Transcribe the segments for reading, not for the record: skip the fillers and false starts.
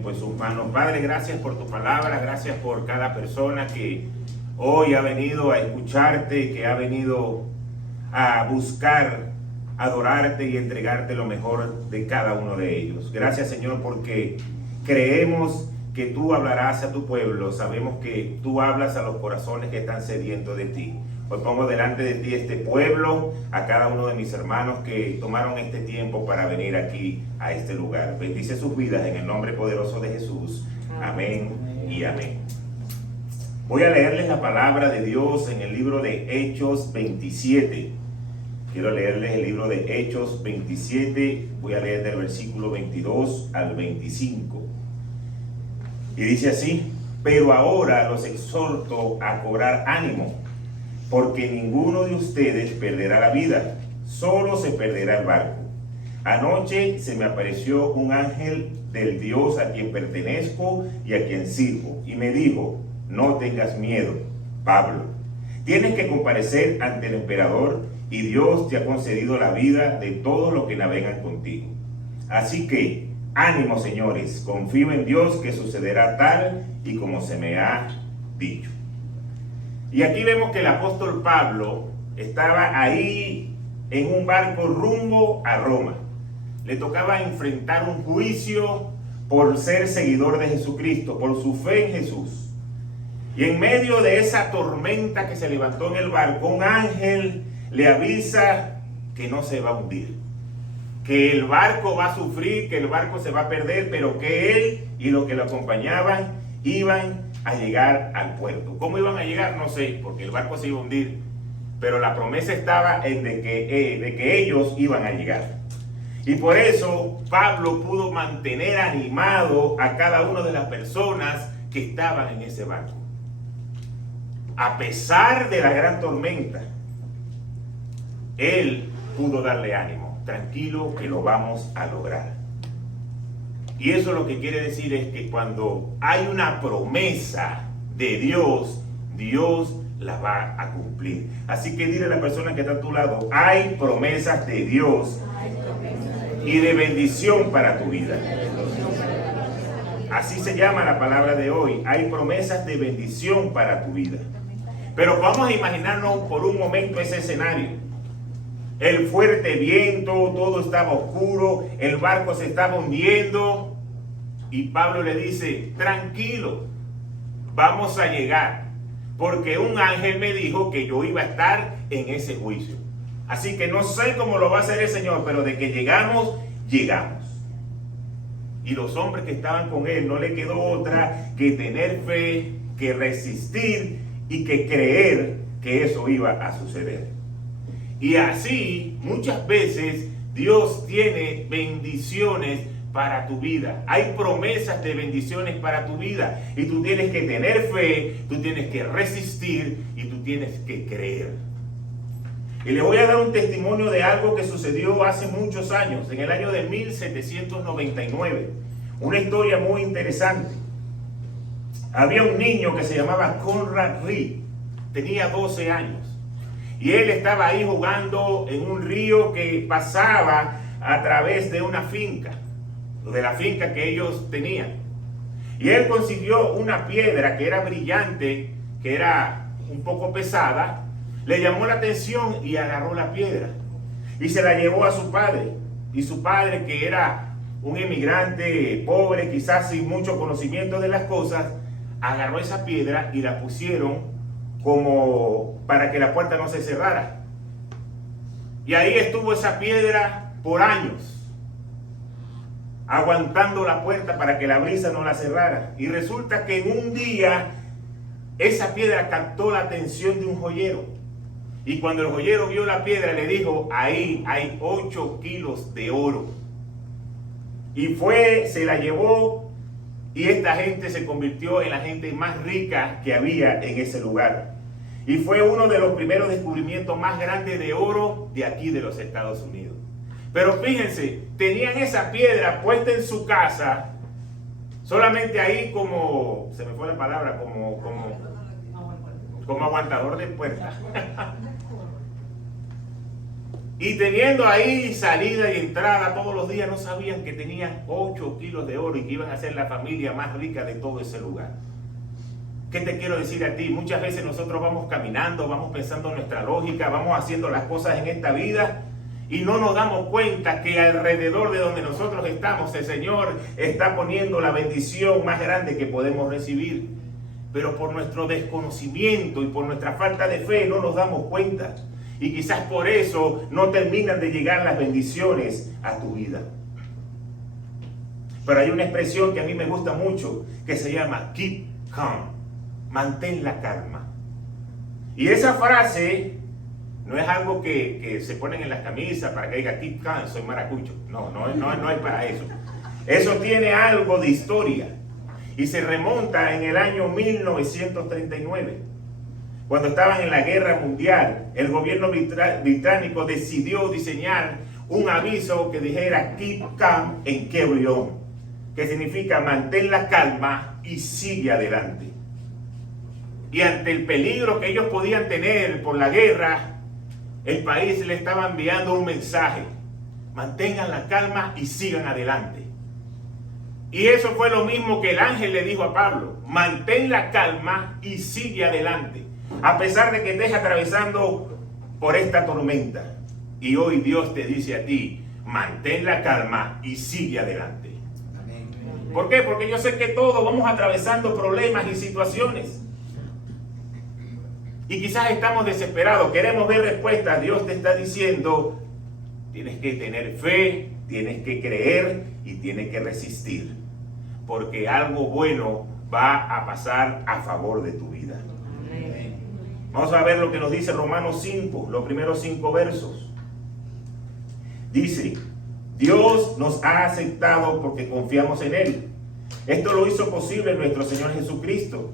tiempo en sus manos. Padre, gracias por tu palabra, gracias por cada persona que hoy ha venido a escucharte, que ha venido a buscar adorarte y entregarte lo mejor de cada uno de ellos. Gracias, Señor, porque creemos que tú hablarás a tu pueblo. Sabemos que tú hablas a los corazones que están sedientos de ti. Hoy pongo delante de ti este pueblo, a cada uno de mis hermanos que tomaron este tiempo para venir aquí a este lugar. Bendice sus vidas en el nombre poderoso de Jesús. Amén y amén. Voy a leerles la palabra de Dios en el libro de Hechos 27. Quiero leerles el libro de Hechos 27. Voy a leer del versículo 22 al 25. Y dice así: pero ahora los exhorto a cobrar ánimo, porque ninguno de ustedes perderá la vida, solo se perderá el barco. Anoche se me apareció un ángel del Dios a quien pertenezco y a quien sirvo, y me dijo: no tengas miedo, Pablo, tienes que comparecer ante el emperador, y Dios te ha concedido la vida de todos los que navegan contigo. Así que, ánimo, señores, confío en Dios que sucederá tal y como se me ha dicho. Y aquí vemos que el apóstol Pablo estaba ahí en un barco rumbo a Roma. Le tocaba enfrentar un juicio por ser seguidor de Jesucristo, por su fe en Jesús. Y en medio de esa tormenta que se levantó en el barco, un ángel le avisa que no se va a hundir, que el barco va a sufrir, que el barco se va a perder, pero que él y los que lo acompañaban iban a llegar al puerto. ¿Cómo iban a llegar? No sé, porque el barco se iba a hundir, pero la promesa estaba en de que ellos iban a llegar. Y por eso Pablo pudo mantener animado a cada una de las personas que estaban en ese barco. A pesar de la gran tormenta, él pudo darle ánimo. Tranquilo, que lo vamos a lograr. Y eso lo que quiere decir es que cuando hay una promesa de Dios, Dios la va a cumplir. Así que dile a la persona que está a tu lado: hay promesas de Dios y de bendición para tu vida. Así se llama la palabra de hoy. Hay promesas de bendición para tu vida. Pero vamos a imaginarnos por un momento ese escenario. El fuerte viento, todo estaba oscuro, el barco se estaba hundiendo, y Pablo le dice: tranquilo, vamos a llegar, porque un ángel me dijo que yo iba a estar en ese juicio. Así que no sé cómo lo va a hacer el Señor, pero de que llegamos, llegamos. Y los hombres que estaban con él no le quedó otra que tener fe, que resistir y que creer que eso iba a suceder. Y así, muchas veces, Dios tiene bendiciones para tu vida. Hay promesas de bendiciones para tu vida. Y tú tienes que tener fe, tú tienes que resistir y tú tienes que creer. Y les voy a dar un testimonio de algo que sucedió hace muchos años, en el año de 1799. Una historia muy interesante. Había un niño que se llamaba Conrad Reed. Tenía 12 años. Y él estaba ahí jugando en un río que pasaba a través de una finca, de la finca que ellos tenían. Y él consiguió una piedra que era brillante, que era un poco pesada, le llamó la atención y agarró la piedra. Y se la llevó a su padre. Y su padre, que era un emigrante pobre, quizás sin mucho conocimiento de las cosas, agarró esa piedra y la pusieron como para que la puerta no se cerrara. Y ahí estuvo esa piedra por años, aguantando la puerta para que la brisa no la cerrara. Y resulta que en un día esa piedra captó la atención de un joyero. Y cuando el joyero vio la piedra, le dijo: ahí hay 8 kilos de oro. Y fue, se la llevó, y esta gente se convirtió en la gente más rica que había en ese lugar. Y fue uno de los primeros descubrimientos más grandes de oro de aquí de los Estados Unidos. Pero fíjense, tenían esa piedra puesta en su casa, solamente ahí como, se me fue la palabra, como aguantador de puertas. Y teniendo ahí salida y entrada todos los días, no sabían que tenían 8 kilos de oro y que iban a ser la familia más rica de todo ese lugar. ¿Qué te quiero decir a ti? Muchas veces nosotros vamos caminando, vamos pensando en nuestra lógica, vamos haciendo las cosas en esta vida y no nos damos cuenta que alrededor de donde nosotros estamos, el Señor está poniendo la bendición más grande que podemos recibir. Pero por nuestro desconocimiento y por nuestra falta de fe no nos damos cuenta. Y quizás por eso no terminan de llegar las bendiciones a tu vida. Pero hay una expresión que a mí me gusta mucho que se llama keep calm. Mantén la calma. Y esa frase no es algo que se ponen en las camisas para que diga keep calm, soy maracucho. No es para eso. Eso tiene algo de historia. Y se remonta en el año 1939. Cuando estaban en la guerra mundial, el gobierno británico decidió diseñar un aviso que dijera keep calm and carry on, que significa mantén la calma y sigue adelante. Y ante el peligro que ellos podían tener por la guerra, el país le estaba enviando un mensaje: mantengan la calma y sigan adelante. Y eso fue lo mismo que el ángel le dijo a Pablo: mantén la calma y sigue adelante, a pesar de que estés atravesando por esta tormenta. Y hoy Dios te dice a ti: mantén la calma y sigue adelante. ¿Por qué? Porque yo sé que todos vamos atravesando problemas y situaciones. Y quizás estamos desesperados, queremos ver respuestas. Dios te está diciendo: tienes que tener fe, tienes que creer y tienes que resistir. Porque algo bueno va a pasar a favor de tu vida. Vamos a ver lo que nos dice Romanos 5, los primeros 5 versos. Dice: Dios nos ha aceptado porque confiamos en Él. Esto lo hizo posible nuestro Señor Jesucristo.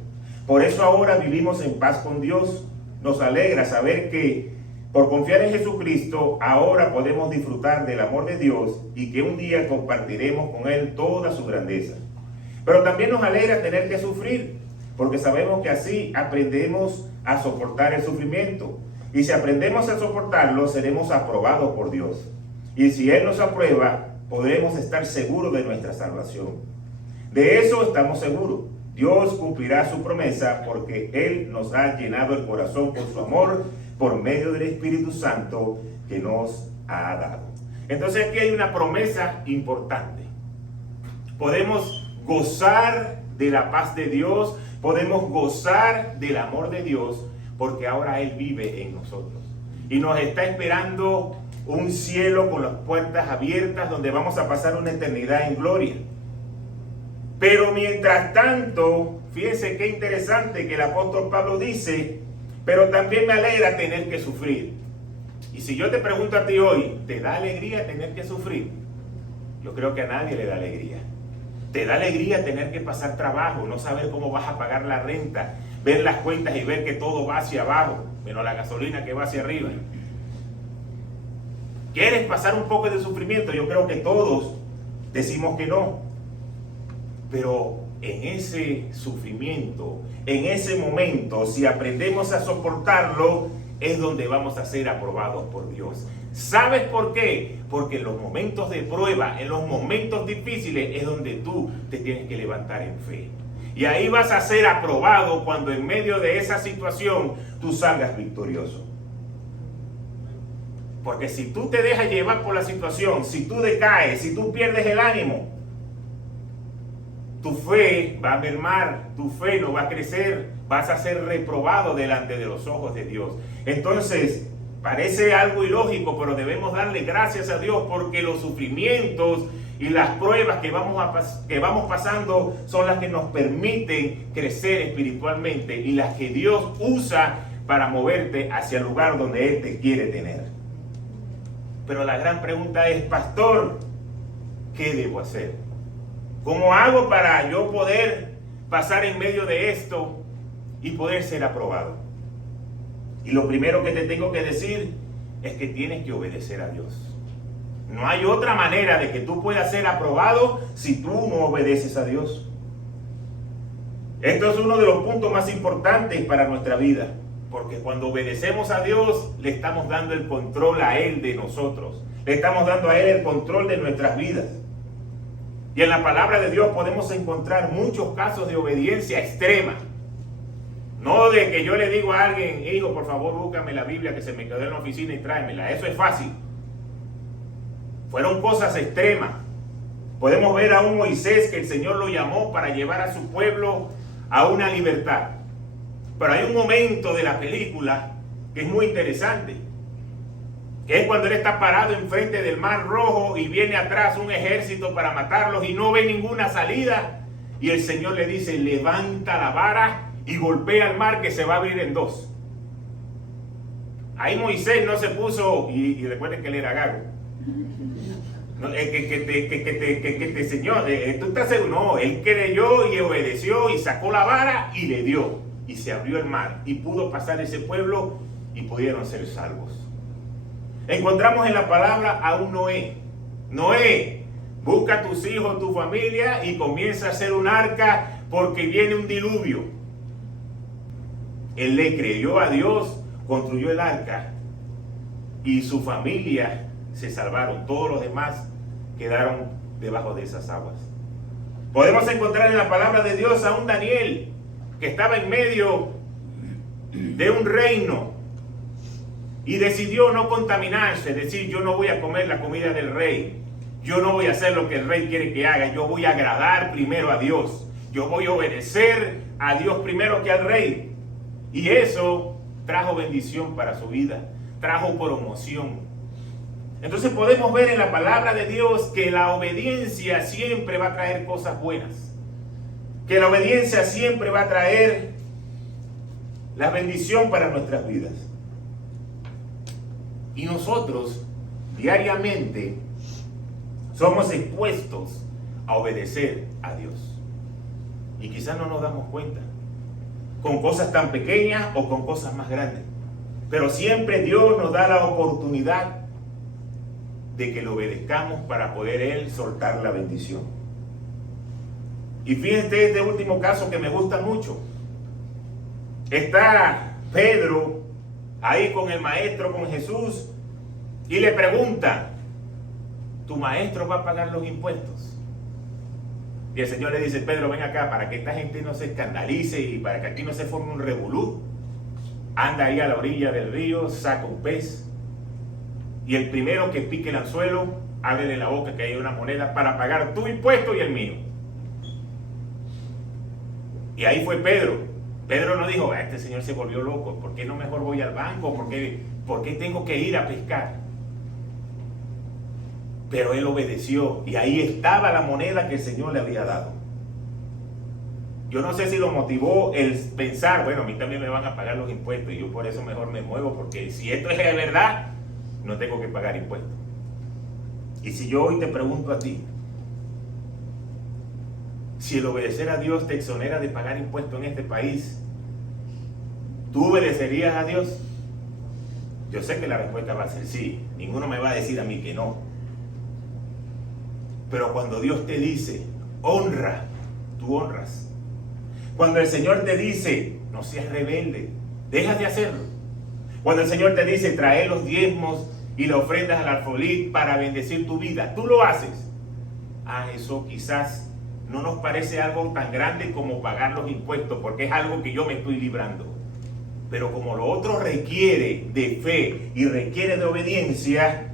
Por eso ahora vivimos en paz con Dios. Nos alegra saber que por confiar en Jesucristo ahora podemos disfrutar del amor de Dios y que un día compartiremos con Él toda su grandeza. Pero también nos alegra tener que sufrir, porque sabemos que así aprendemos a soportar el sufrimiento. Y si aprendemos a soportarlo, seremos aprobados por Dios. Y si Él nos aprueba, podremos estar seguros de nuestra salvación. De eso estamos seguros. Dios cumplirá su promesa porque Él nos ha llenado el corazón con su amor por medio del Espíritu Santo que nos ha dado. Entonces aquí hay una promesa importante. Podemos gozar de la paz de Dios, podemos gozar del amor de Dios, porque ahora Él vive en nosotros. Y nos está esperando un cielo con las puertas abiertas donde vamos a pasar una eternidad en gloria. Pero mientras tanto, fíjense qué interesante que el apóstol Pablo dice: pero también me alegra tener que sufrir. Y si yo te pregunto a ti hoy, ¿te da alegría tener que sufrir? Yo creo que a nadie le da alegría. Te da alegría tener que pasar trabajo, no saber cómo vas a pagar la renta, ver las cuentas y ver que todo va hacia abajo, menos la gasolina que va hacia arriba. ¿Quieres pasar un poco de sufrimiento? Yo creo que todos decimos que no. Pero en ese sufrimiento, en ese momento, si aprendemos a soportarlo, es donde vamos a ser aprobados por Dios. ¿Sabes por qué? Porque en los momentos de prueba, en los momentos difíciles, es donde tú te tienes que levantar en fe. Y ahí vas a ser aprobado cuando en medio de esa situación tú salgas victorioso. Porque si tú te dejas llevar por la situación, si tú decaes, si tú pierdes el ánimo, tu fe va a mermar, tu fe no va a crecer, vas a ser reprobado delante de los ojos de Dios. Entonces, parece algo ilógico, pero debemos darle gracias a Dios porque los sufrimientos y las pruebas que vamos pasando son las que nos permiten crecer espiritualmente y las que Dios usa para moverte hacia el lugar donde Él te quiere tener. Pero la gran pregunta es: pastor, ¿qué debo hacer? ¿Cómo hago para yo poder pasar en medio de esto y poder ser aprobado? Y lo primero que te tengo que decir es que tienes que obedecer a Dios. No hay otra manera de que tú puedas ser aprobado si tú no obedeces a Dios. Esto es uno de los puntos más importantes para nuestra vida. Porque cuando obedecemos a Dios, le estamos dando el control a Él de nosotros. Le estamos dando a Él el control de nuestras vidas. Y en la palabra de Dios podemos encontrar muchos casos de obediencia extrema. No de que yo le digo a alguien, hijo, por favor, búscame la Biblia que se me quedó en la oficina y tráemela. Eso es fácil. Fueron cosas extremas. Podemos ver a un Moisés que el Señor lo llamó para llevar a su pueblo a una libertad. Pero hay un momento de la película que es muy interesante, que es cuando él está parado enfrente del Mar Rojo y viene atrás un ejército para matarlos y no ve ninguna salida. Y el Señor le dice, levanta la vara y golpea el mar que se va a abrir en dos. Ahí Moisés no se puso, y recuerden que él era gago. No, Señor, tú estás seguro. No, él creyó y obedeció y sacó la vara y le dio. Y se abrió el mar y pudo pasar ese pueblo y pudieron ser salvos. Encontramos en la palabra a un Noé. Noé, busca a tus hijos, tu familia y comienza a hacer un arca porque viene un diluvio. Él le creyó a Dios, construyó el arca y su familia se salvaron. Todos los demás quedaron debajo de esas aguas. Podemos encontrar en la palabra de Dios a un Daniel que estaba en medio de un reino y decidió no contaminarse, decir, yo no voy a comer la comida del rey, yo no voy a hacer lo que el rey quiere que haga, yo voy a agradar primero a Dios, yo voy a obedecer a Dios primero que al rey. Y eso trajo bendición para su vida, trajo promoción. Entonces podemos ver en la palabra de Dios que la obediencia siempre va a traer cosas buenas, que la obediencia siempre va a traer la bendición para nuestras vidas. Y nosotros diariamente somos expuestos a obedecer a Dios. Y quizás no nos damos cuenta, con cosas tan pequeñas o con cosas más grandes. Pero siempre Dios nos da la oportunidad de que lo obedezcamos para poder Él soltar la bendición. Y fíjense este último caso que me gusta mucho. Está Pedro ahí con el maestro, con Jesús, y le pregunta, ¿tu maestro va a pagar los impuestos? Y el Señor le dice, Pedro, ven acá, para que esta gente no se escandalice y para que aquí no se forme un revolú. Anda ahí a la orilla del río, saca un pez, y el primero que pique el anzuelo, ábrele la boca que hay una moneda para pagar tu impuesto y el mío. Y ahí fue Pedro. Pedro no dijo, este señor se volvió loco, ¿por qué no mejor voy al banco? ¿Por qué tengo que ir a pescar? Pero él obedeció y ahí estaba la moneda que el Señor le había dado. Yo no sé si lo motivó el pensar, bueno, a mí también me van a pagar los impuestos y yo por eso mejor me muevo, porque si esto es de verdad, no tengo que pagar impuestos. Y si yo hoy te pregunto a ti, si el obedecer a Dios te exonera de pagar impuestos en este país, ¿tú obedecerías a Dios? Yo sé que la respuesta va a ser sí. Ninguno me va a decir a mí que no. Pero cuando Dios te dice, honra, tú honras. Cuando el Señor te dice, no seas rebelde, deja de hacerlo. Cuando el Señor te dice, trae los diezmos y las ofrendas al alfolí para bendecir tu vida, tú lo haces. Eso quizás no nos parece algo tan grande como pagar los impuestos, porque es algo que yo me estoy librando. Pero como lo otro requiere de fe y requiere de obediencia,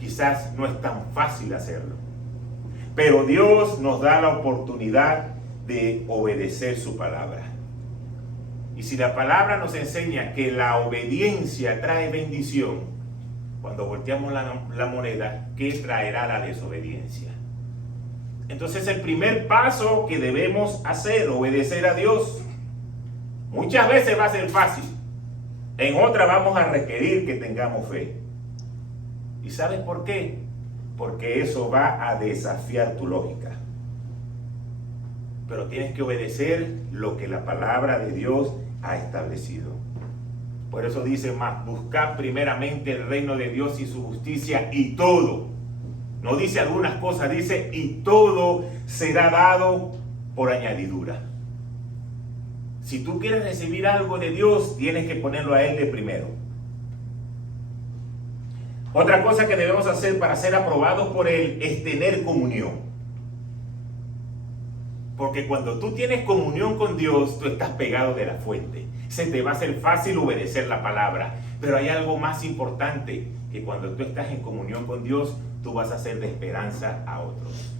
quizás no es tan fácil hacerlo. Pero Dios nos da la oportunidad de obedecer su palabra. Y si la palabra nos enseña que la obediencia trae bendición, cuando volteamos la moneda, ¿qué traerá la desobediencia? Entonces el primer paso que debemos hacer, obedecer a Dios. Muchas veces va a ser fácil, en otras vamos a requerir que tengamos fe. ¿Y sabes por qué? Porque eso va a desafiar tu lógica. Pero tienes que obedecer lo que la palabra de Dios ha establecido. Por eso dice más, buscad primeramente el reino de Dios y su justicia y todo. No dice algunas cosas, dice y todo será dado por añadidura. Si tú quieres recibir algo de Dios, tienes que ponerlo a Él de primero. Otra cosa que debemos hacer para ser aprobados por Él es tener comunión. Porque cuando tú tienes comunión con Dios, tú estás pegado de la fuente. Se te va a hacer fácil obedecer la palabra. Pero hay algo más importante, que cuando tú estás en comunión con Dios, tú vas a ser de esperanza a otros.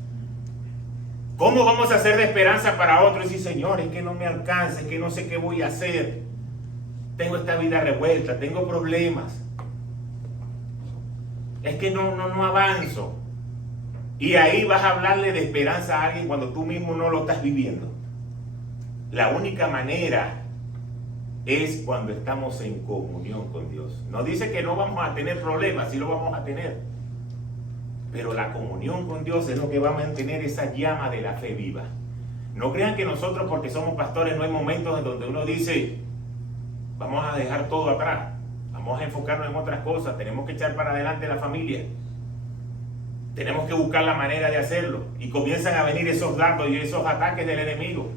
¿Cómo vamos a ser de esperanza para otros? Y decir, Señor, es que no me alcanza, es que no sé qué voy a hacer. Tengo esta vida revuelta, tengo problemas. Es que no avanzo. Y ahí vas a hablarle de esperanza a alguien cuando tú mismo no lo estás viviendo. La única manera es cuando estamos en comunión con Dios. No dice que no vamos a tener problemas, sí lo vamos a tener. Pero la comunión con Dios es lo que va a mantener esa llama de la fe viva. No crean que nosotros, porque somos pastores, no hay momentos en donde uno dice, vamos a dejar todo atrás, vamos a enfocarnos en otras cosas, tenemos que echar para adelante la familia. Tenemos que buscar la manera de hacerlo. Y comienzan a venir esos datos y esos ataques del enemigo.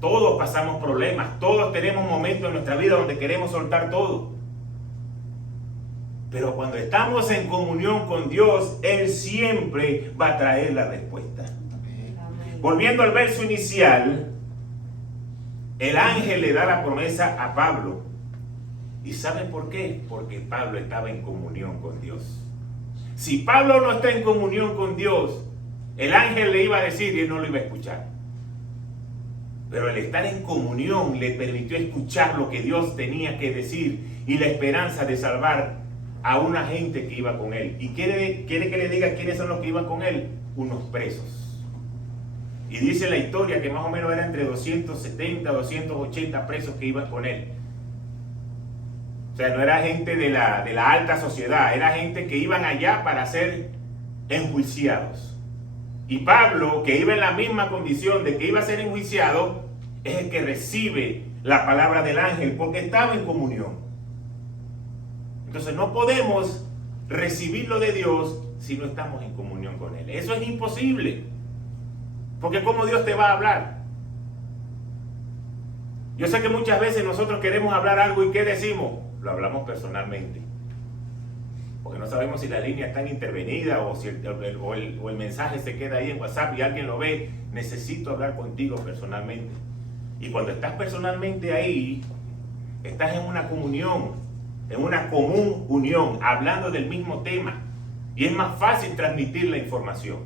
Todos pasamos problemas. Todos tenemos momentos en nuestra vida donde queremos soltar todo. Pero cuando estamos en comunión con Dios, Él siempre va a traer la respuesta. Amén. Volviendo al verso inicial, el ángel le da la promesa a Pablo. ¿Y saben por qué? Porque Pablo estaba en comunión con Dios. Si Pablo no está en comunión con Dios, el ángel le iba a decir y él no lo iba a escuchar. Pero el estar en comunión le permitió escuchar lo que Dios tenía que decir y la esperanza de salvar a una gente que iba con él. ¿Y quiere que le diga quiénes son los que iban con él? Unos presos. Y dice la historia que más o menos era entre 270 280 presos que iban con él. O sea, no era gente de la alta sociedad, era gente que iban allá para ser enjuiciados. Y Pablo, que iba en la misma condición de que iba a ser enjuiciado, es el que recibe la palabra del ángel porque estaba en comunión. Entonces no podemos recibirlo de Dios si no estamos en comunión con Él. Eso es imposible. Porque ¿cómo Dios te va a hablar? Yo sé que muchas veces nosotros queremos hablar algo y ¿qué decimos? Lo hablamos personalmente. Porque no sabemos si las líneas están intervenidas o si el mensaje se queda ahí en WhatsApp y alguien lo ve. Necesito hablar contigo personalmente. Y cuando estás personalmente ahí, estás en una comunión, en una común unión, hablando del mismo tema. Y es más fácil transmitir la información.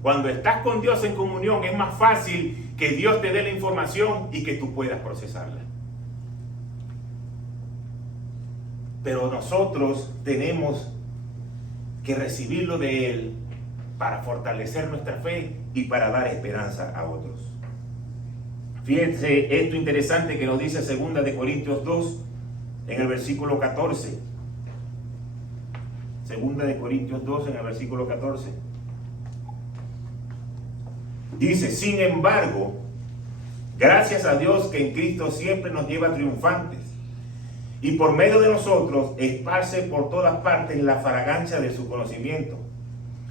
Cuando estás con Dios en comunión, es más fácil que Dios te dé la información y que tú puedas procesarla. Pero nosotros tenemos que recibirlo de Él para fortalecer nuestra fe y para dar esperanza a otros. Fíjense esto interesante que nos dice 2 de Corintios 2 en el versículo 14. 2 de Corintios 2 en el versículo 14. Dice, sin embargo, gracias a Dios que en Cristo siempre nos lleva triunfantes y por medio de nosotros esparce por todas partes la fragancia de su conocimiento.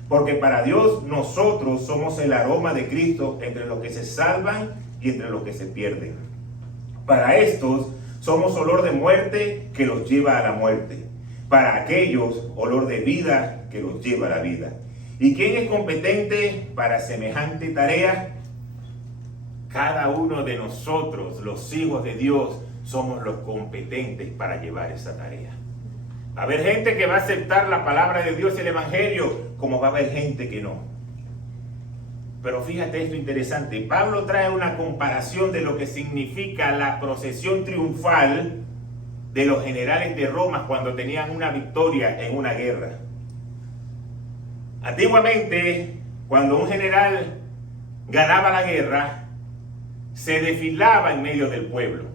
Porque para Dios nosotros somos el aroma de Cristo entre los que se salvan y entre los que se pierden. Para estos somos olor de muerte que los lleva a la muerte. Para aquellos olor de vida que los lleva a la vida. ¿Y quién es competente para semejante tarea? Cada uno de nosotros, los hijos de Dios, somos los competentes para llevar esa tarea. Va a haber gente que va a aceptar la palabra de Dios, el evangelio, como va a haber gente que no. Pero fíjate esto interesante. Pablo trae una comparación de lo que significa la procesión triunfal de los generales de Roma cuando tenían una victoria en una guerra. Antiguamente, cuando un general ganaba la guerra, se desfilaba en medio del pueblo.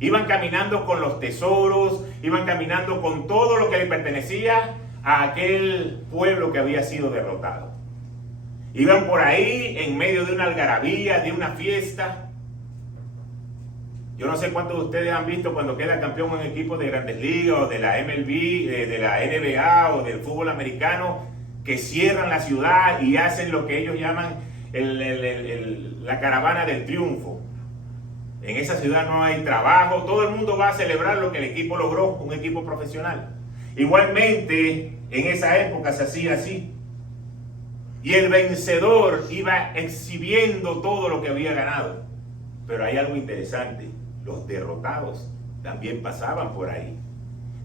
Iban caminando con los tesoros, iban caminando con todo lo que le pertenecía a aquel pueblo que había sido derrotado. Iban por ahí en medio de una algarabía, de una fiesta. Yo no sé cuántos de ustedes han visto cuando queda campeón un equipo de Grandes Ligas o de la MLB, de la NBA o del fútbol americano, que cierran la ciudad y hacen lo que ellos llaman la caravana del triunfo. En esa ciudad no hay trabajo, todo el mundo va a celebrar lo que el equipo logró, un equipo profesional. Igualmente, en esa época se hacía así. Y el vencedor iba exhibiendo todo lo que había ganado. Pero hay algo interesante, los derrotados también pasaban por ahí.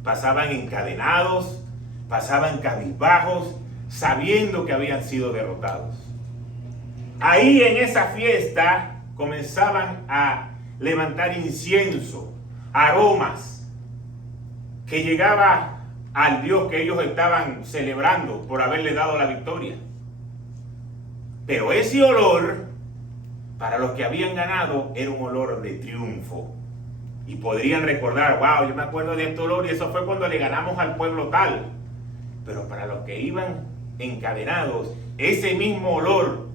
Pasaban encadenados, pasaban cabizbajos, sabiendo que habían sido derrotados. Ahí en esa fiesta comenzaban a levantar incienso, aromas, que llegaba al Dios que ellos estaban celebrando por haberle dado la victoria. Pero ese olor, para los que habían ganado, era un olor de triunfo. Y podrían recordar, wow, yo me acuerdo de este olor y eso fue cuando le ganamos al pueblo tal. Pero para los que iban encadenados, ese mismo olor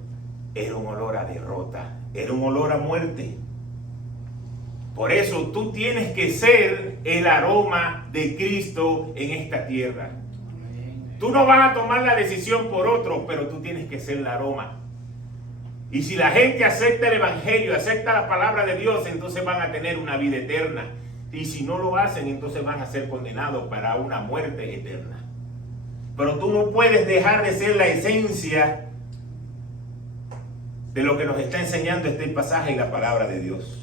era un olor a derrota, era un olor a muerte. Por eso tú tienes que ser el aroma de Cristo en esta tierra. Tú no vas a tomar la decisión por otro, pero tú tienes que ser el aroma. Y si la gente acepta el evangelio, acepta la palabra de Dios, entonces van a tener una vida eterna. Y si no lo hacen, entonces van a ser condenados para una muerte eterna. Pero tú no puedes dejar de ser la esencia de lo que nos está enseñando este pasaje y la palabra de Dios.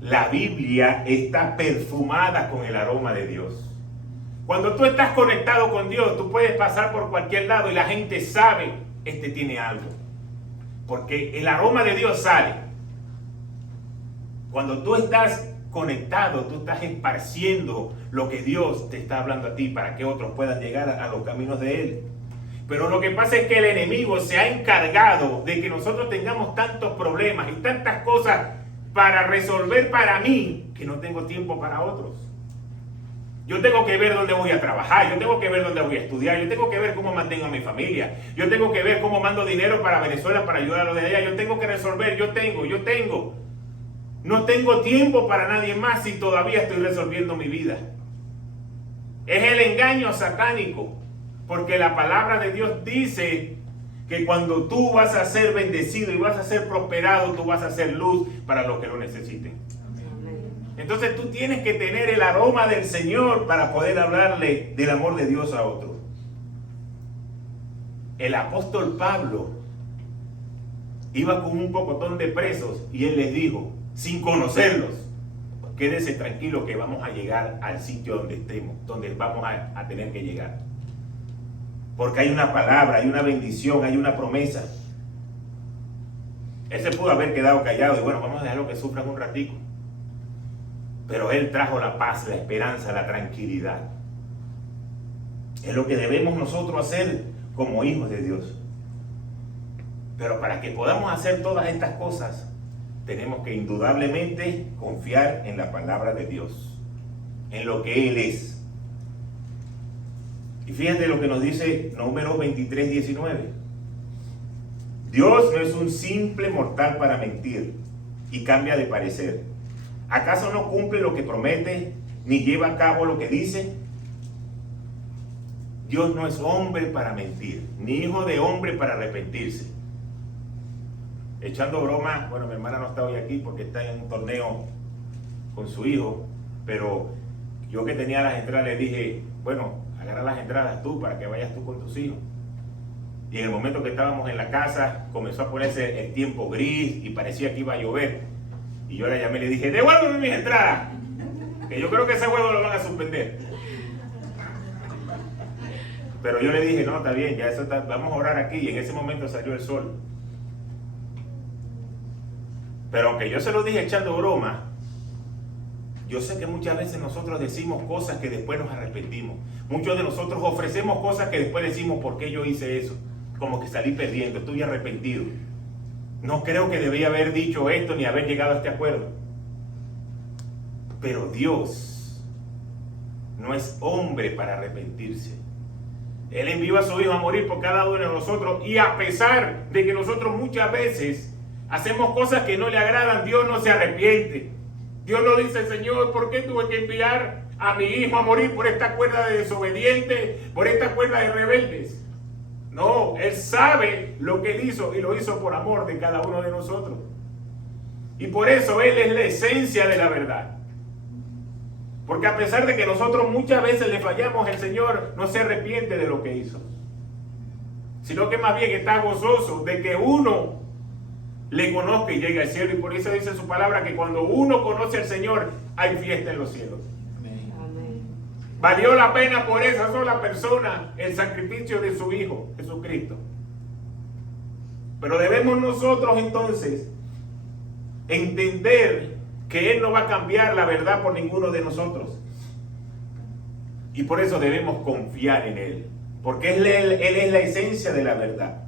La Biblia está perfumada con el aroma de Dios. Cuando tú estás conectado con Dios, tú puedes pasar por cualquier lado y la gente sabe, este tiene algo. Porque el aroma de Dios sale. Cuando tú estás conectado, tú estás esparciendo lo que Dios te está hablando a ti para que otros puedan llegar a los caminos de Él. Pero lo que pasa es que el enemigo se ha encargado de que nosotros tengamos tantos problemas y tantas cosas para resolver para mí que no tengo tiempo para otros. Yo tengo que ver dónde voy a trabajar, yo tengo que ver dónde voy a estudiar, yo tengo que ver cómo mantengo a mi familia, yo tengo que ver cómo mando dinero para Venezuela para ayudar a los de allá, yo tengo que resolver, yo tengo. No tengo tiempo para nadie más si todavía estoy resolviendo mi vida. Es el engaño satánico, porque la palabra de Dios dice que cuando tú vas a ser bendecido y vas a ser prosperado, tú vas a ser luz para los que lo necesiten. Entonces tú tienes que tener el aroma del Señor para poder hablarle del amor de Dios a otros. El apóstol Pablo iba con un pocotón de presos y él les dijo, sin conocerlos, quédese tranquilo que vamos a llegar al sitio donde estemos, donde vamos a tener que llegar. Porque hay una palabra, hay una bendición, hay una promesa. Él se pudo haber quedado callado y bueno, vamos a dejarlo que sufran un ratico. Pero Él trajo la paz, la esperanza, la tranquilidad. Es lo que debemos nosotros hacer como hijos de Dios. Pero para que podamos hacer todas estas cosas, tenemos que indudablemente confiar en la palabra de Dios, en lo que Él es. Y fíjate lo que nos dice Números 23, 19. Dios no es un simple mortal para mentir y cambia de parecer. ¿Acaso no cumple lo que promete, ni lleva a cabo lo que dice? Dios no es hombre para mentir, ni hijo de hombre para arrepentirse. Echando broma, bueno, mi hermana no está hoy aquí porque está en un torneo con su hijo, pero yo que tenía las entradas le dije, bueno, agarra las entradas tú para que vayas tú con tus hijos. Y en el momento que estábamos en la casa, comenzó a ponerse el tiempo gris y parecía que iba a llover. Y yo la llamé y le dije, devuélveme mis entradas, que yo creo que ese juego lo van a suspender. Pero yo le dije, no, está bien, ya eso está, vamos a orar aquí. Y en ese momento salió el sol. Pero aunque yo se lo dije echando broma, yo sé que muchas veces nosotros decimos cosas que después nos arrepentimos. Muchos de nosotros ofrecemos cosas que después decimos, ¿por qué yo hice eso? Como que salí perdiendo, estoy arrepentido. No creo que debía haber dicho esto ni haber llegado a este acuerdo. Pero Dios no es hombre para arrepentirse. Él envió a su Hijo a morir por cada uno de nosotros y a pesar de que nosotros muchas veces hacemos cosas que no le agradan, Dios no se arrepiente. Dios no dice, Señor, ¿por qué tuve que enviar a mi hijo a morir por esta cuerda de desobedientes, por esta cuerda de rebeldes? No, Él sabe lo que Él hizo y lo hizo por amor de cada uno de nosotros. Y por eso Él es la esencia de la verdad. Porque a pesar de que nosotros muchas veces le fallamos, el Señor no se arrepiente de lo que hizo, sino que más bien está gozoso de que uno le conozca y llegue al cielo. Y por eso dice su palabra que cuando uno conoce al Señor, hay fiesta en los cielos. Amén. Valió la pena por esa sola persona el sacrificio de su Hijo, Jesucristo. Pero debemos nosotros entonces entender que Él no va a cambiar la verdad por ninguno de nosotros. Y por eso debemos confiar en Él. Porque Él es la esencia de la verdad.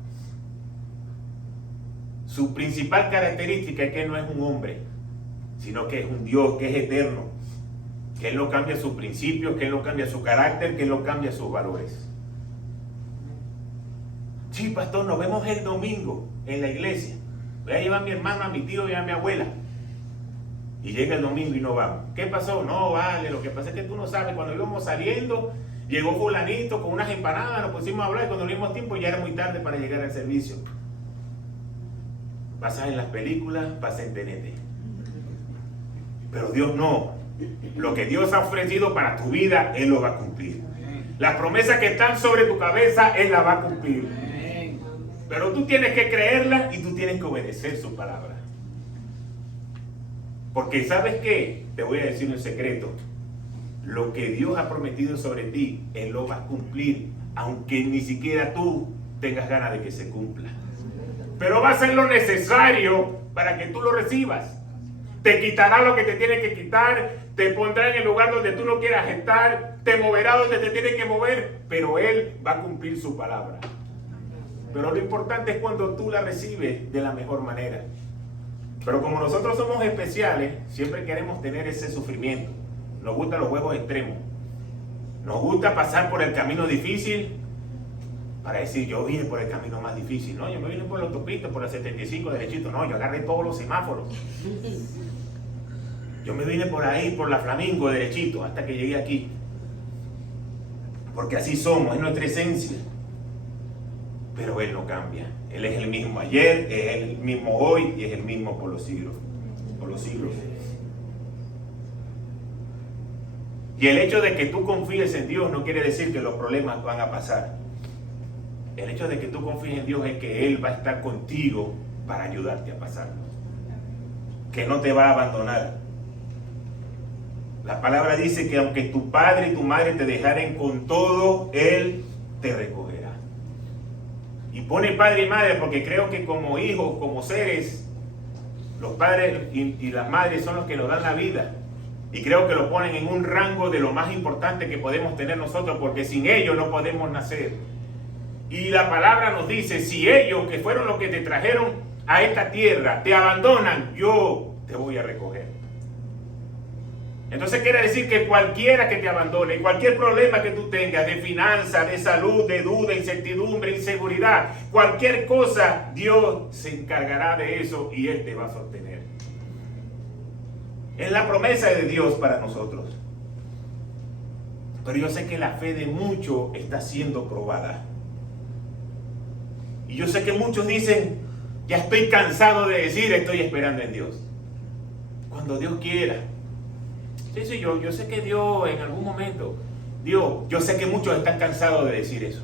Su principal característica es que Él no es un hombre, sino que es un Dios, que es eterno. Que Él no cambia sus principios, que Él no cambia su carácter, que Él no cambia sus valores. Sí, pastor, nos vemos el domingo en la iglesia. Voy a llevar a mi hermano, a mi tío y a mi abuela. Y llega el domingo y no vamos. ¿Qué pasó? No, vale, lo que pasa es que tú no sabes. Cuando íbamos saliendo, llegó fulanito con unas empanadas, nos pusimos a hablar y cuando le dimos tiempo ya era muy tarde para llegar al servicio. Pasas en las películas, pasas en TNT. Pero Dios no. Lo que Dios ha ofrecido para tu vida, Él lo va a cumplir. Las promesas que están sobre tu cabeza, Él las va a cumplir. Pero tú tienes que creerla y tú tienes que obedecer su palabra. Porque ¿sabes qué? Te voy a decir un secreto. Lo que Dios ha prometido sobre ti, Él lo va a cumplir, aunque ni siquiera tú tengas ganas de que se cumpla. Pero va a ser lo necesario para que tú lo recibas. Te quitará lo que te tiene que quitar, te pondrá en el lugar donde tú no quieras estar, te moverá donde te tiene que mover, pero Él va a cumplir su palabra. Pero lo importante es cuando tú la recibes de la mejor manera. Pero como nosotros somos especiales, siempre queremos tener ese sufrimiento. Nos gustan los juegos extremos. Nos gusta pasar por el camino difícil para decir, yo vine por el camino más difícil. No, yo me vine por la autopista, por la 75 derechito. No, yo agarré todos los semáforos. Yo me vine por ahí, por la Flamingo derechito, hasta que llegué aquí. Porque así somos, es nuestra esencia. Pero Él no cambia. Él es el mismo ayer, es el mismo hoy y es el mismo por los siglos. Por los siglos. Y el hecho de que tú confíes en Dios no quiere decir que los problemas van a pasar. El hecho de que tú confíes en Dios es que Él va a estar contigo para ayudarte a pasarlo. Que no te va a abandonar. La palabra dice que aunque tu padre y tu madre te dejaren con todo, Él te recogerá. Y pone padre y madre porque creo que como hijos, como seres, los padres y las madres son los que nos dan la vida. Y creo que lo ponen en un rango de lo más importante que podemos tener nosotros, porque sin ellos no podemos nacer. Y la palabra nos dice, si ellos, que fueron los que te trajeron a esta tierra, te abandonan, yo te voy a recoger. Entonces quiere decir que cualquiera que te abandone, cualquier problema que tú tengas de finanzas, de salud, de duda, incertidumbre, inseguridad, cualquier cosa, Dios se encargará de eso y Él te va a sostener. Es la promesa de Dios para nosotros. Pero yo sé que la fe de muchos está siendo probada. Y yo sé que muchos dicen, ya estoy cansado de decir, estoy esperando en Dios. Cuando Dios quiera. Sí, yo sé que Dios en algún momento, Dios, yo sé que muchos están cansados de decir eso.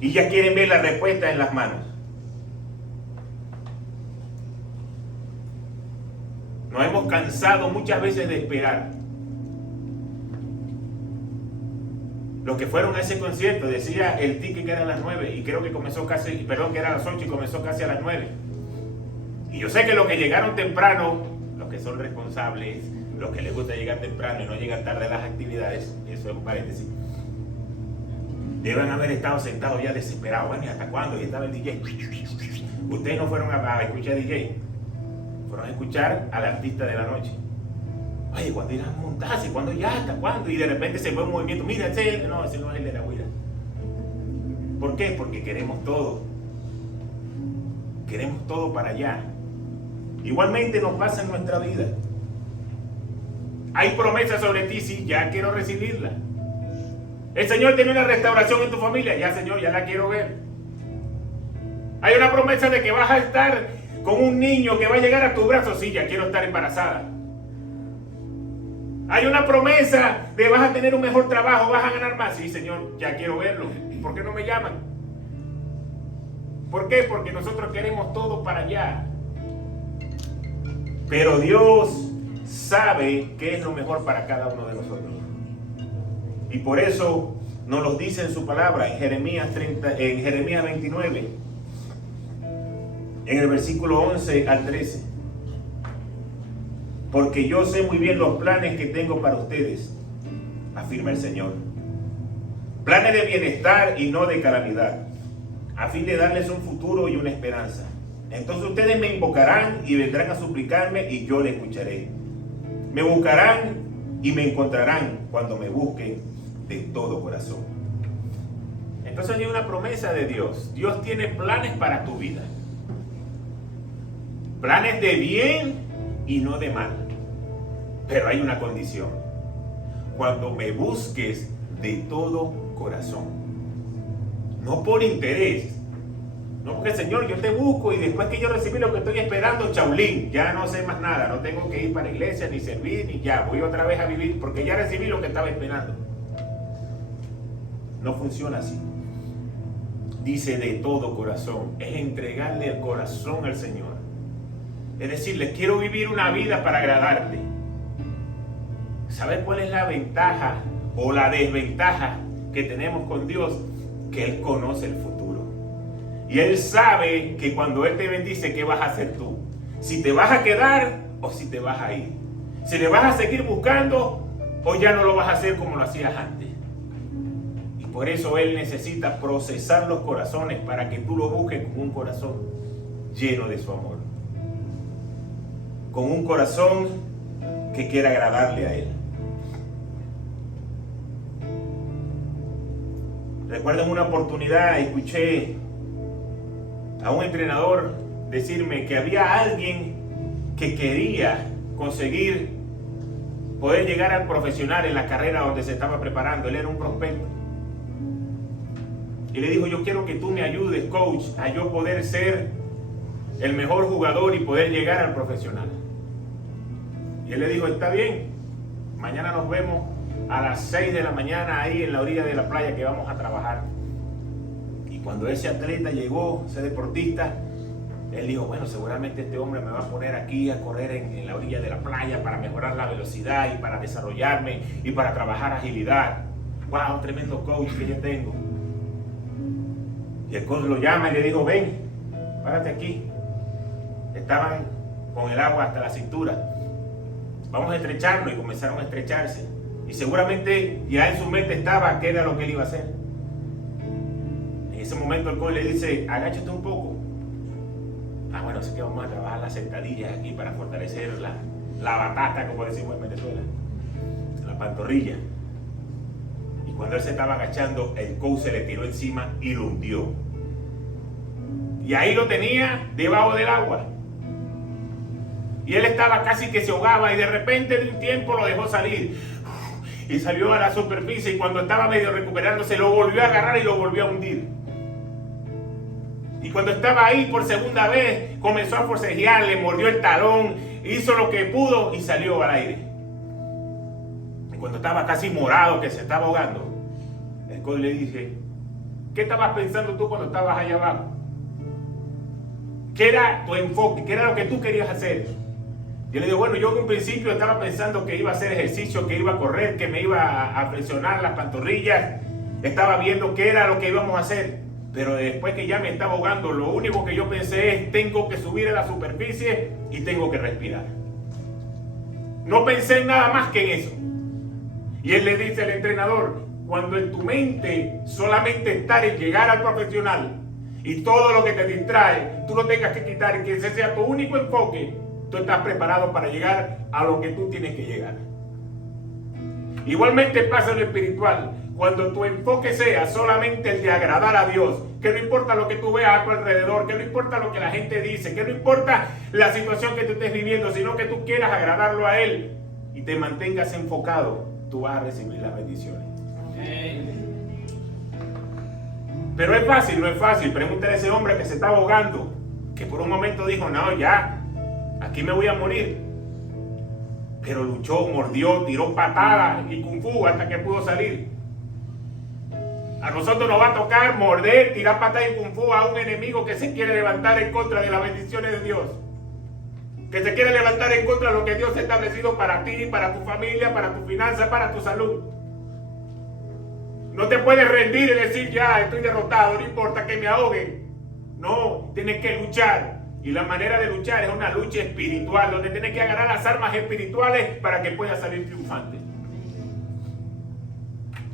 Y ya quieren ver la respuesta en las manos. Nos hemos cansado muchas veces de esperar. Los que fueron a ese concierto, decía el ticket que era a las 9 y creo que comenzó casi, perdón, que era a las 8 y comenzó casi a las 9. Y yo sé que los que llegaron temprano, los que son responsables, los que les gusta llegar temprano y no llegar tarde a las actividades, eso es un paréntesis, deben haber estado sentados ya desesperados. Bueno, ¿y hasta cuándo? Y estaba el DJ. Ustedes no fueron a escuchar DJ, fueron a escuchar al artista de la noche. Oye, ¿cuándo irán a montarse? ¿Cuándo ya? ¿Hasta cuándo? Y de repente se ve un movimiento. Mira, ese no es el de la huida. ¿Por qué? Porque queremos todo. Queremos todo para allá. Igualmente nos pasa en nuestra vida. Hay promesas sobre ti, sí, ya quiero recibirla. El Señor tiene una restauración en tu familia, ya Señor, ya la quiero ver. Hay una promesa de que vas a estar con un niño que va a llegar a tu brazo, sí, ya quiero estar embarazada. Hay una promesa de vas a tener un mejor trabajo, vas a ganar más. Sí, Señor, ya quiero verlo. ¿Por qué no me llaman? ¿Por qué? Porque nosotros queremos todo para allá. Pero Dios sabe qué es lo mejor para cada uno de nosotros. Y por eso nos lo dice en su palabra en Jeremías 29, en el versículo 11 al 13. Porque yo sé muy bien los planes que tengo para ustedes, afirma el Señor. Planes de bienestar y no de calamidad, a fin de darles un futuro y una esperanza. Entonces ustedes me invocarán y vendrán a suplicarme y yo les escucharé. Me buscarán y me encontrarán cuando me busquen de todo corazón. Entonces hay una promesa de Dios. Dios tiene planes para tu vida. Planes de bien y no de mal. Pero hay una condición. Cuando me busques de todo corazón. No por interés. No porque, Señor, yo te busco y después que yo recibí lo que estoy esperando, chaulín, ya no sé más nada. No tengo que ir para la iglesia, ni servir, ni ya. Voy otra vez a vivir porque ya recibí lo que estaba esperando. No funciona así. Dice de todo corazón. Es entregarle el corazón al Señor. Es decirle, quiero vivir una vida para agradarte. ¿Sabes cuál es la ventaja o la desventaja que tenemos con Dios? Que Él conoce el futuro. Y Él sabe que cuando Él te bendice, ¿qué vas a hacer tú? Si te vas a quedar o si te vas a ir. Si le vas a seguir buscando o ya no lo vas a hacer como lo hacías antes. Y por eso Él necesita procesar los corazones para que tú lo busques con un corazón lleno de su amor. Con un corazón que quiera agradarle a Él. Recuerdo en una oportunidad escuché a un entrenador decirme que había alguien que quería conseguir poder llegar al profesional en la carrera donde se estaba preparando. Él era un prospecto. Y le dijo, yo quiero que tú me ayudes, coach, a yo poder ser el mejor jugador y poder llegar al profesional. Y él le dijo, está bien, mañana nos vemos a las 6 de la mañana ahí en la orilla de la playa que vamos a trabajar. Y cuando ese atleta llegó, ese deportista, él dijo, bueno, seguramente este hombre me va a poner aquí a correr en la orilla de la playa para mejorar la velocidad y para desarrollarme y para trabajar agilidad. ¡Wow! Tremendo coach que yo tengo. Y el coach lo llama y le dijo, ven, párate aquí. Estaban con el agua hasta la cintura. Vamos a estrecharnos, y comenzaron a estrecharse. Y seguramente ya en su mente estaba qué era lo que él iba a hacer. En ese momento el coach le dice, agáchate un poco. Ah, bueno, así que vamos a trabajar las sentadillas aquí para fortalecer la batata, como decimos en Venezuela. La pantorrilla. Y cuando él se estaba agachando, el coach se le tiró encima y lo hundió. Y ahí lo tenía debajo del agua. Y él estaba casi que se ahogaba y de repente de un tiempo lo dejó salir. Y salió a la superficie y cuando estaba medio recuperándose lo volvió a agarrar y lo volvió a hundir. Y cuando estaba ahí por segunda vez comenzó a forcejear, le mordió el talón, hizo lo que pudo y salió al aire. Y cuando estaba casi morado, que se estaba ahogando, el coach le dije, ¿qué estabas pensando tú cuando estabas allá abajo? ¿Qué era tu enfoque? ¿Qué era lo que tú querías hacer? Yo le digo, bueno, yo en un principio estaba pensando que iba a hacer ejercicio, que iba a correr, que me iba a presionar las pantorrillas. Estaba viendo qué era lo que íbamos a hacer. Pero después que ya me estaba ahogando, lo único que yo pensé es, tengo que subir a la superficie y tengo que respirar. No pensé en nada más que en eso. Y él le dice al entrenador, cuando en tu mente solamente está en llegar al profesional y todo lo que te distrae, tú lo tengas que quitar y que ese sea tu único enfoque, tú estás preparado para llegar a lo que tú tienes que llegar. Igualmente pasa en lo espiritual. Cuando tu enfoque sea solamente el de agradar a Dios, que no importa lo que tú veas a tu alrededor, que no importa lo que la gente dice, que no importa la situación que tú estés viviendo, sino que tú quieras agradarlo a Él y te mantengas enfocado, tú vas a recibir las bendiciones. Pero es fácil, no es fácil. Pregúntale a ese hombre que se está ahogando. que por un momento dijo, no, ya, aquí me voy a morir. Pero luchó, mordió, tiró patadas y kung fu hasta que pudo salir. A nosotros nos va a tocar morder, tirar patadas y kung fu a un enemigo que se quiere levantar en contra de las bendiciones de Dios. Que se quiere levantar en contra de lo que Dios ha establecido para ti, para tu familia, para tu finanza, para tu salud. No te puedes rendir y decir, ya, estoy derrotado, no importa que me ahoguen. No, tienes que luchar. Y la manera de luchar es una lucha espiritual, donde tienes que agarrar las armas espirituales para que puedas salir triunfante.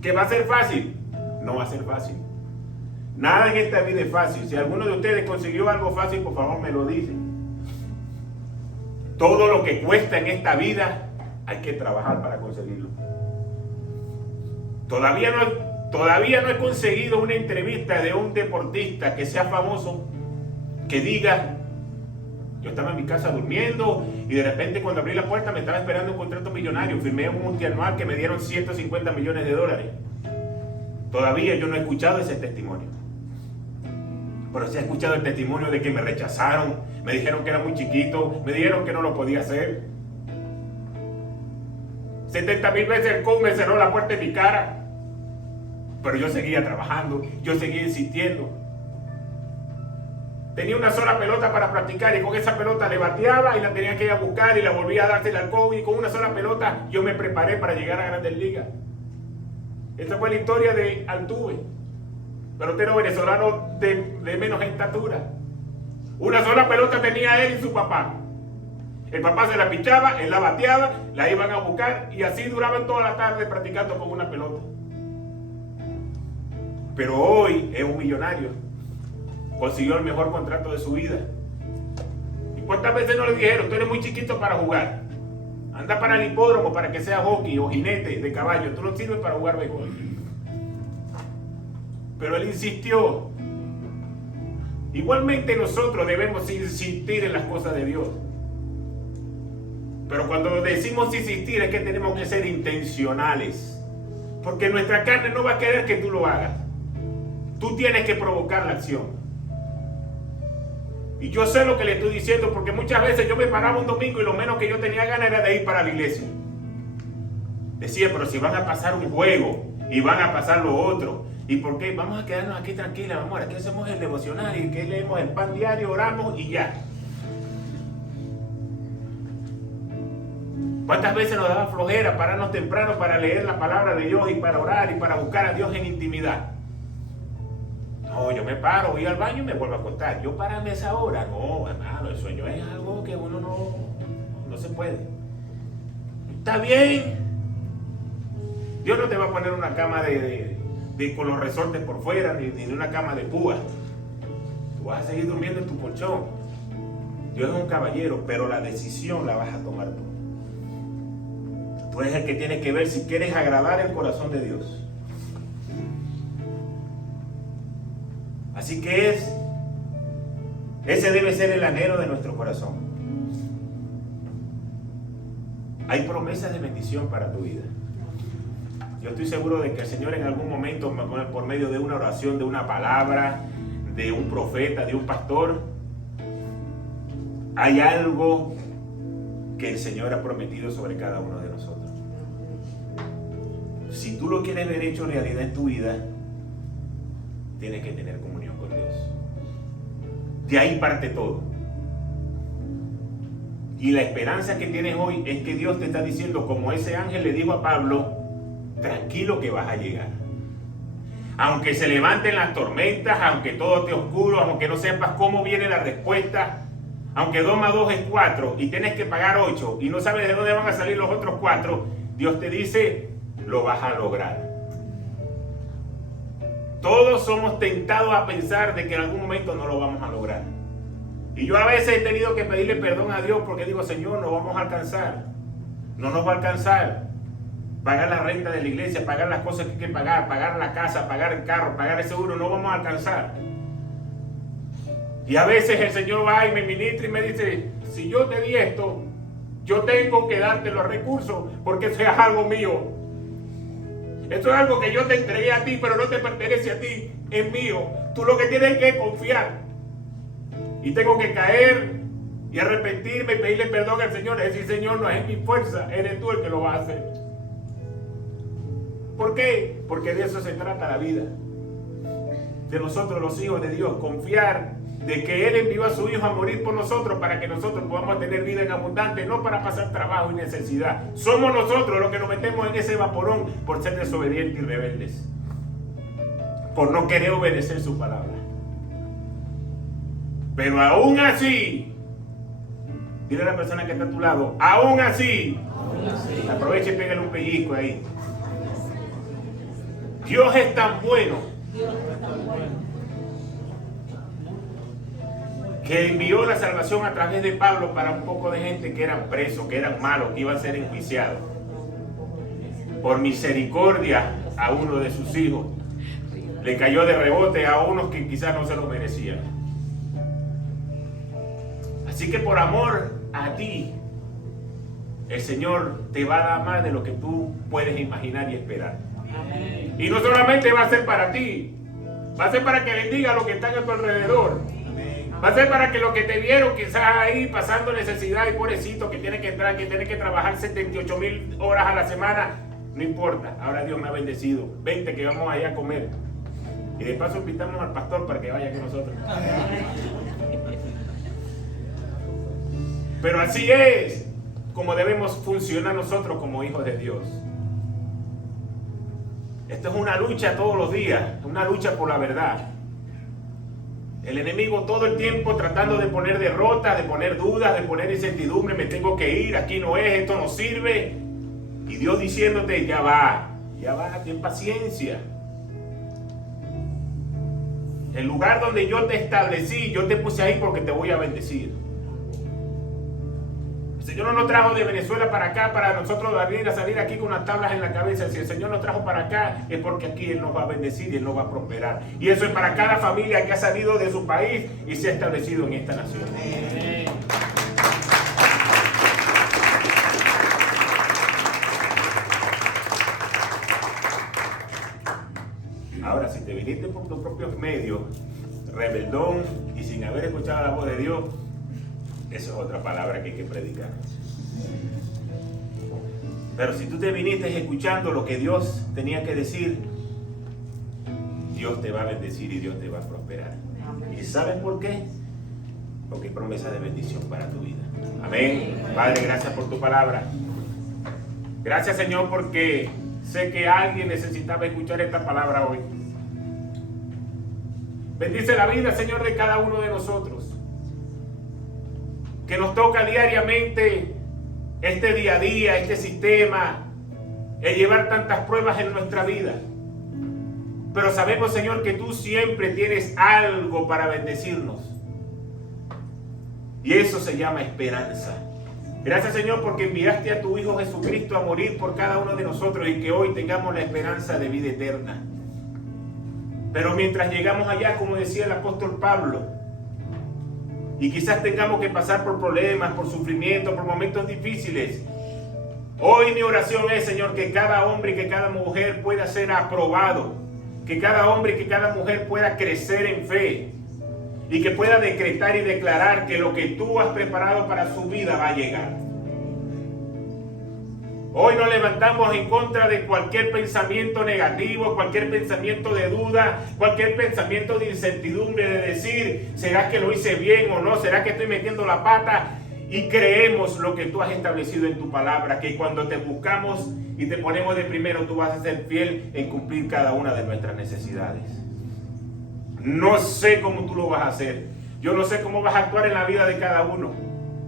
¿Que va a ser fácil? No va a ser fácil. Nada en esta vida es fácil. Si alguno de ustedes consiguió algo fácil, por favor me lo dice. Todo lo que cuesta en esta vida, hay que trabajar para conseguirlo. Todavía no he conseguido una entrevista de un deportista que sea famoso, que diga, yo estaba en mi casa durmiendo y de repente cuando abrí la puerta me estaba esperando un contrato millonario, firmé un multianual que me dieron 150 millones de dólares. Todavía yo no he escuchado ese testimonio. Pero sí he escuchado el testimonio de que me rechazaron, me dijeron que era muy chiquito, me dijeron que no lo podía hacer. 70,000 veces el coach me cerró la puerta en mi cara. Pero yo seguía trabajando, yo seguía insistiendo. Tenía una sola pelota para practicar y con esa pelota le bateaba y la tenía que ir a buscar y la volvía a dársela al coach, y con una sola pelota yo me preparé para llegar a Grandes Ligas. Esta fue la historia de Altuve, pelotero venezolano de menos estatura. Una sola pelota tenía él y su papá. El papá se la pichaba, él la bateaba, la iban a buscar y así duraban toda la tarde practicando con una pelota. Pero hoy es un millonario. Consiguió el mejor contrato de su vida. ¿Y cuántas veces no le dijeron, tú eres muy chiquito para jugar? Anda para el hipódromo para que sea hockey o jinete de caballo. Tú no sirves para jugar béisbol. Pero él insistió. Igualmente nosotros debemos insistir en las cosas de Dios. Pero cuando decimos insistir es que tenemos que ser intencionales. Porque nuestra carne no va a querer que tú lo hagas. Tú tienes que provocar la acción. Y yo sé lo que le estoy diciendo porque muchas veces yo me paraba un domingo y lo menos que yo tenía ganas era de ir para la iglesia. Decía, pero si van a pasar un juego y van a pasar lo otro, ¿y por qué? Vamos a quedarnos aquí tranquilos, amor. Aquí hacemos el devocional y que leemos el pan diario, oramos y ya. ¿Cuántas veces nos daba flojera pararnos temprano para leer la palabra de Dios y para orar y para buscar a Dios en intimidad? No, yo me paro, voy al baño y me vuelvo a acostar. Yo pararme a esa hora, no, hermano, el sueño es algo que uno no se puede. Está bien. Dios no te va a poner una cama con los resortes por fuera, ni una cama de púa. Tú vas a seguir durmiendo en tu colchón. Dios es un caballero, pero la decisión la vas a tomar tú. Tú eres el que tienes que ver si quieres agradar el corazón de Dios. Así que ese debe ser el anhelo de nuestro corazón. Hay promesas de bendición para tu vida. Yo estoy seguro de que el Señor en algún momento, por medio de una oración, de una palabra, de un profeta, de un pastor, hay algo que el Señor ha prometido sobre cada uno de nosotros. Si tú lo quieres ver hecho realidad en tu vida, tienes que tener comunión con Dios. De ahí parte todo. Y la esperanza que tienes hoy es que Dios te está diciendo, como ese ángel le dijo a Pablo, tranquilo que vas a llegar. Aunque se levanten las tormentas, aunque todo esté oscuro, aunque no sepas cómo viene la respuesta, aunque 2 más 2 es 4 y tienes que pagar 8 y no sabes de dónde van a salir los otros 4, Dios te dice, lo vas a lograr. Todos somos tentados a pensar de que en algún momento no lo vamos a lograr. Y yo a veces he tenido que pedirle perdón a Dios porque digo, Señor, no vamos a alcanzar. No nos va a alcanzar. Pagar la renta de la iglesia, pagar las cosas que hay que pagar la casa, pagar el carro, pagar el seguro, no vamos a alcanzar. Y a veces el Señor va y me ministra y me dice, si yo te di esto, yo tengo que darte los recursos porque eso es algo mío. Esto es algo que yo te entregué a ti, pero no te pertenece a ti, es mío. Tú lo que tienes que confiar. Y tengo que caer y arrepentirme y pedirle perdón al Señor. Es decir, Señor, no es en mi fuerza, eres tú el que lo va a hacer. ¿Por qué? Porque de eso se trata la vida. De nosotros los hijos de Dios, confiar de que Él envió a su Hijo a morir por nosotros para que nosotros podamos tener vida en abundante, no para pasar trabajo y necesidad. Somos nosotros los que nos metemos en ese vaporón por ser desobedientes y rebeldes, por no querer obedecer su palabra. Pero aún así, dile a la persona que está a tu lado, aún así, aproveche y pégale un pellizco ahí. Dios es tan bueno que envió la salvación a través de Pablo para un poco de gente que eran presos, que eran malos, que iban a ser enjuiciados. Por misericordia a uno de sus hijos le cayó de rebote a unos que quizás no se lo merecían. Así que por amor a ti, el Señor te va a dar más de lo que tú puedes imaginar y esperar. Amén. Y no solamente va a ser para ti, va a ser para que bendiga a los que están a tu alrededor. Amén. Va a ser para que los que te vieron quizás ahí pasando necesidad y pobrecito que tiene que entrar, que tiene que trabajar 78,000 horas a la semana, no importa, ahora Dios me ha bendecido, vente que vamos allá a comer. Y de paso invitamos al pastor para que vaya con nosotros. Pero así es como debemos funcionar nosotros como hijos de Dios. Esto es una lucha todos los días, una lucha por la verdad. El enemigo todo el tiempo tratando de poner derrotas, de poner dudas, de poner incertidumbre, me tengo que ir, aquí no es, esto no sirve. Y Dios diciéndote, ya va, ten paciencia. El lugar donde yo te establecí, yo te puse ahí porque te voy a bendecir. El Señor no nos trajo de Venezuela para acá para nosotros salir aquí con unas tablas en la cabeza. Si el Señor nos trajo para acá es porque aquí Él nos va a bendecir y Él nos va a prosperar. Y eso es para cada familia que ha salido de su país y se ha establecido en esta nación. Amén. Ahora, si te viniste por tus propios medios, rebeldón y sin haber escuchado la voz de Dios, esa es otra palabra que hay que predicar. Pero si tú te viniste escuchando lo que Dios tenía que decir, Dios te va a bendecir y Dios te va a prosperar. ¿Y sabes por qué? Porque hay promesa de bendición para tu vida. Amén. Padre, gracias por tu palabra. Gracias, Señor, porque sé que alguien necesitaba escuchar esta palabra hoy. Bendice la vida, Señor, de cada uno de nosotros, que nos toca diariamente este día a día, este sistema, el llevar tantas pruebas en nuestra vida. Pero sabemos, Señor, que tú siempre tienes algo para bendecirnos. Y eso se llama esperanza. Gracias, Señor, porque enviaste a tu Hijo Jesucristo a morir por cada uno de nosotros y que hoy tengamos la esperanza de vida eterna. Pero mientras llegamos allá, como decía el apóstol Pablo, y quizás tengamos que pasar por problemas, por sufrimiento, por momentos difíciles, hoy mi oración es, Señor, que cada hombre y que cada mujer pueda ser aprobado, que cada hombre y que cada mujer pueda crecer en fe y que pueda decretar y declarar que lo que tú has preparado para su vida va a llegar. Hoy nos levantamos en contra de cualquier pensamiento negativo, cualquier pensamiento de duda, cualquier pensamiento de incertidumbre, de decir, ¿será que lo hice bien o no? ¿Será que estoy metiendo la pata? Y creemos lo que tú has establecido en tu palabra, que cuando te buscamos y te ponemos de primero, tú vas a ser fiel en cumplir cada una de nuestras necesidades. No sé cómo tú lo vas a hacer. Yo no sé cómo vas a actuar en la vida de cada uno,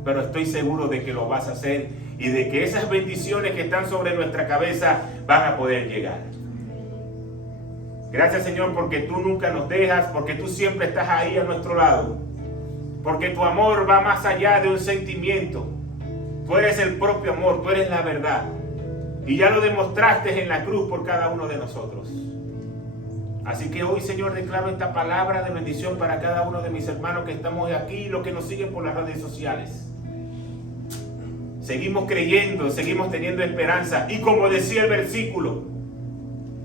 pero estoy seguro de que lo vas a hacer y de que esas bendiciones que están sobre nuestra cabeza van a poder llegar. Gracias, Señor, porque tú nunca nos dejas, porque tú siempre estás ahí a nuestro lado, porque tu amor va más allá de un sentimiento. Tú eres el propio amor, tú eres la verdad, y ya lo demostraste en la cruz por cada uno de nosotros. Así que hoy, Señor, declaro esta palabra de bendición para cada uno de mis hermanos que estamos aquí y los que nos siguen por las redes sociales. Seguimos creyendo, seguimos teniendo esperanza. Y como decía el versículo,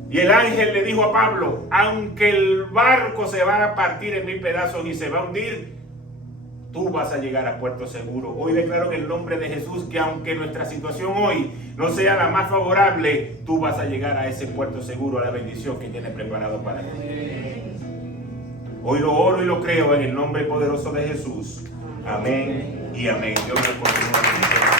y el ángel le dijo a Pablo, aunque el barco se va a partir en 1000 pedazos y se va a hundir, tú vas a llegar a puerto seguro. Hoy declaro en el nombre de Jesús que aunque nuestra situación hoy no sea la más favorable, tú vas a llegar a ese puerto seguro, a la bendición que tienes preparado para ti. Hoy lo oro y lo creo en el nombre poderoso de Jesús. Amén y amén. Dios me continúe.